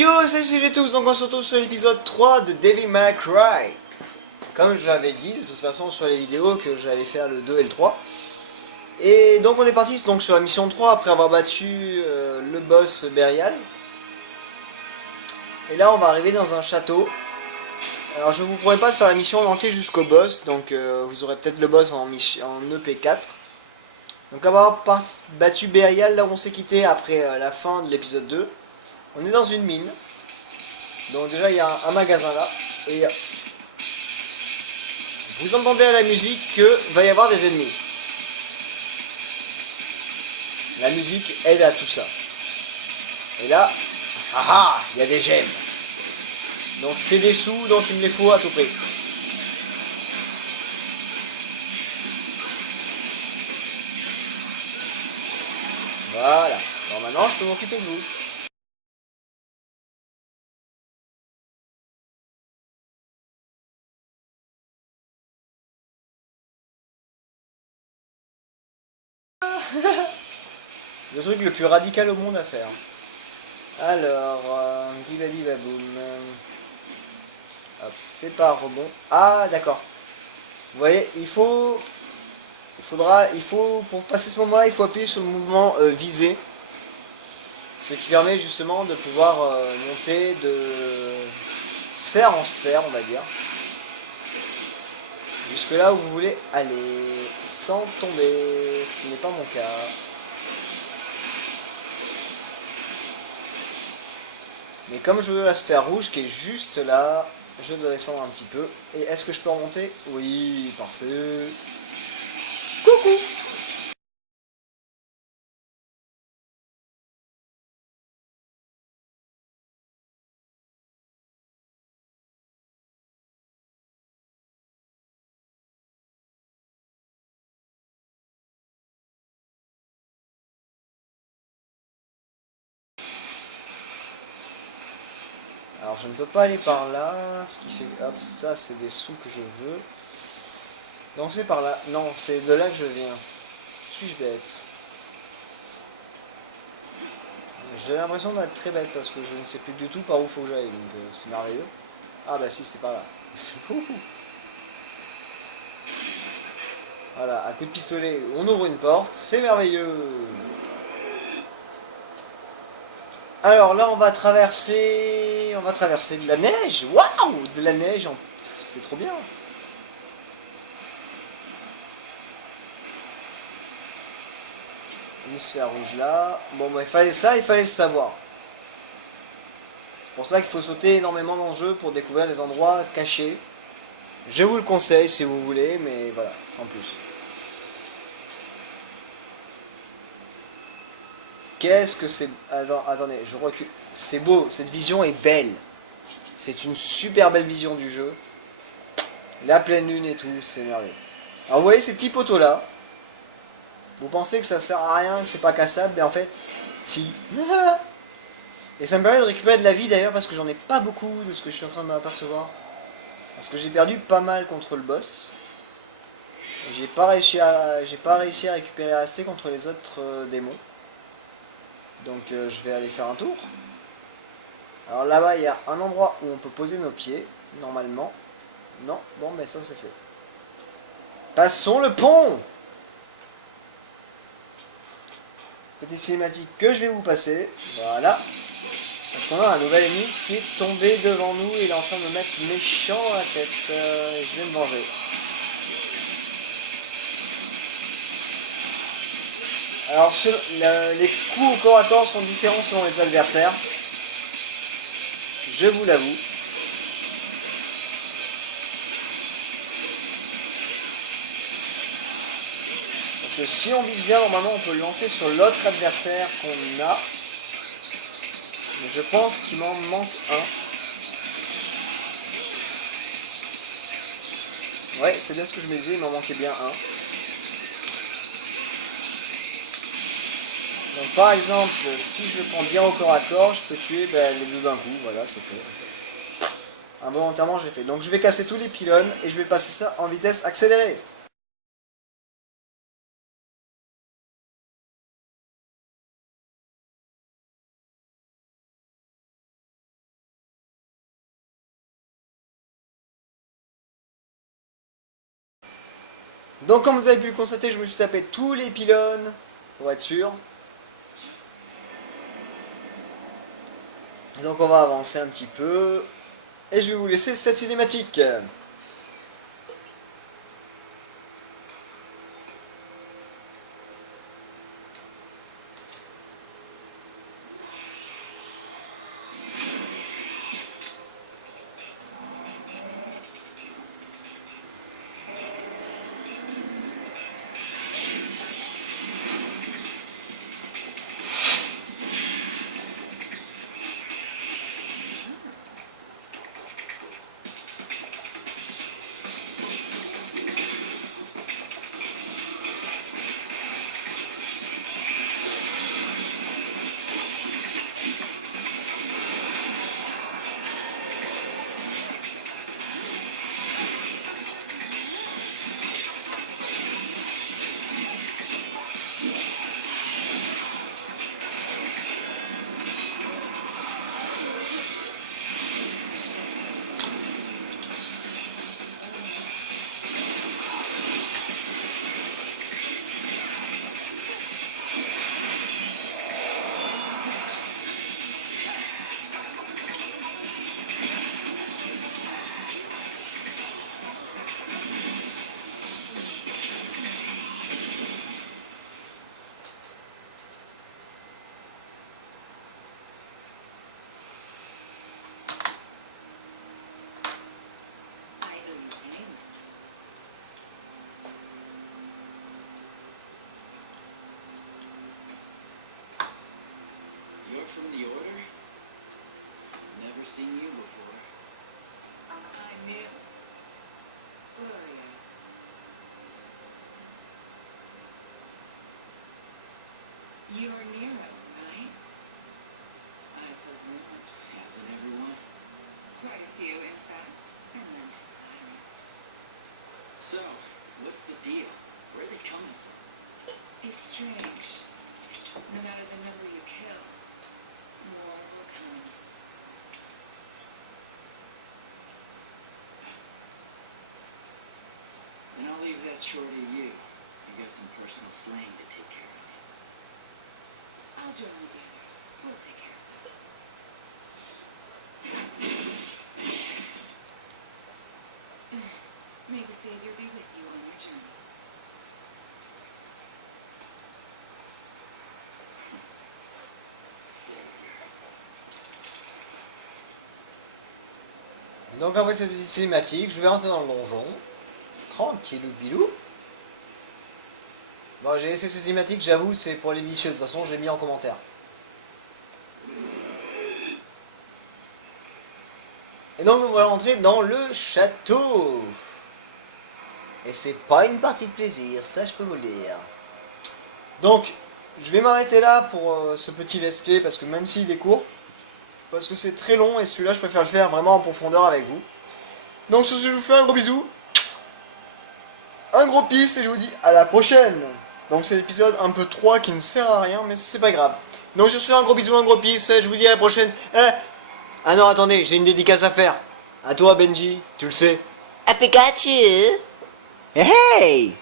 Yo, salut tous, donc on se retrouve sur l'épisode 3 de Devil May Cry. Comme je l'avais dit de toute façon sur les vidéos que j'allais faire le 2 et le 3. Et donc on est parti donc sur la mission 3 après avoir battu le boss Berial. Et là on va arriver dans un château. Alors je vous promets pas de faire la mission en entier jusqu'au boss, donc vous aurez peut-être le boss en EP4. Donc avoir battu Berial, là où on s'est quitté après la fin de l'épisode 2. On est dans une mine. Donc déjà il y a un magasin là. Et vous entendez à la musique que va y avoir des ennemis. La musique aide à tout ça. Et là, haha, il y a des gemmes. Donc c'est des sous, donc il me les faut à tout prix. Voilà. Bon maintenant je peux m'occuper de vous. Le truc le plus radical au monde à faire. Alors, bibabibaboum. Hop, c'est pas rebond. Ah, d'accord. Vous voyez, pour passer ce moment-là, il faut appuyer sur le mouvement visé. Ce qui permet justement de pouvoir monter de sphère en sphère, on va dire. Jusque là où vous voulez aller, sans tomber, ce qui n'est pas mon cas. Mais comme je veux la sphère rouge qui est juste là, je dois descendre un petit peu. Et est-ce que je peux remonter? Oui, parfait. Coucou! Alors je ne peux pas aller par là, ce qui fait... Hop, ça c'est des sous que je veux. Donc c'est par là. Non, c'est de là que je viens. Suis-je bête? J'ai l'impression d'être très bête parce que je ne sais plus du tout par où faut que j'aille, donc c'est merveilleux. Ah bah si, c'est par là. Voilà, à coup de pistolet, on ouvre une porte, c'est merveilleux. Alors là, on va traverser de la neige. Waouh, de la neige, c'est trop bien. Une sphère rouge là. Bon, bah, il fallait le savoir. C'est pour ça qu'il faut sauter énormément dans le jeu pour découvrir les endroits cachés. Je vous le conseille si vous voulez, mais voilà, sans plus. Qu'est-ce que c'est... Attendez, je recule. C'est beau, cette vision est belle. C'est une super belle vision du jeu. La pleine lune et tout, c'est merveilleux. Alors vous voyez ces petits poteaux là. Vous pensez que ça sert à rien, que c'est pas cassable, mais en fait, si. Et ça me permet de récupérer de la vie d'ailleurs parce que j'en ai pas beaucoup de ce que je suis en train de m'apercevoir. Parce que j'ai perdu pas mal contre le boss. J'ai pas réussi à récupérer assez contre les autres démons. Donc je vais aller faire un tour. Alors là-bas il y a un endroit où on peut poser nos pieds, normalement. Non, bon mais ça c'est fait. Passons le pont. Petite cinématique que je vais vous passer. Voilà. Parce qu'on a un nouvel ennemi qui est tombé devant nous et il est en train de me mettre méchant à la tête. Je vais me venger. Alors les coups au corps à corps sont différents selon les adversaires. Je vous l'avoue. Parce que si on vise bien, normalement on peut le lancer sur l'autre adversaire qu'on a. Mais je pense qu'il m'en manque un. Ouais, c'est bien ce que je me disais, il m'en manquait bien un. Donc par exemple, si je le prends bien au corps à corps, je peux tuer les deux d'un coup. Voilà, c'est fait en fait. Involontairement, j'ai fait. Donc je vais casser tous les pylônes et je vais passer ça en vitesse accélérée. Donc comme vous avez pu le constater, je me suis tapé tous les pylônes pour être sûr. Donc on va avancer un petit peu. Et je vais vous laisser cette cinématique. From the Order? Never seen you before. I'm new. Gloria. You're Nero, right? I've heard rumors, hasn't everyone? Quite a few, in fact. And then tyrant. So, what's the deal? Where are they coming from? It's strange. No matter the number you kill, more will come. And I'll leave that chore to you. You got some personal slaying to take care of. I'll join the others. We'll take care of that. May the Savior be with you on your journey. Donc après cette petite cinématique, je vais rentrer dans le donjon. Tranquillou bilou. Bon, j'ai laissé cette cinématique, j'avoue, c'est pour les vicieux. De toute façon, je l'ai mis en commentaire. Et donc, nous voilà rentrer dans le château. Et c'est pas une partie de plaisir, ça je peux vous le dire. Donc, je vais m'arrêter là pour ce petit let's play, parce que même s'il est court, parce que c'est très long, et celui-là, je préfère le faire vraiment en profondeur avec vous. Donc, sur ce, je vous fais un gros bisou. Un gros peace, et je vous dis à la prochaine. Donc, c'est l'épisode un peu 3 qui ne sert à rien, mais c'est pas grave. Donc, sur ce, un gros bisou, un gros peace, je vous dis à la prochaine. Ah non, attendez, j'ai une dédicace à faire. À toi, Benji, tu le sais. À Pikachu. Hey!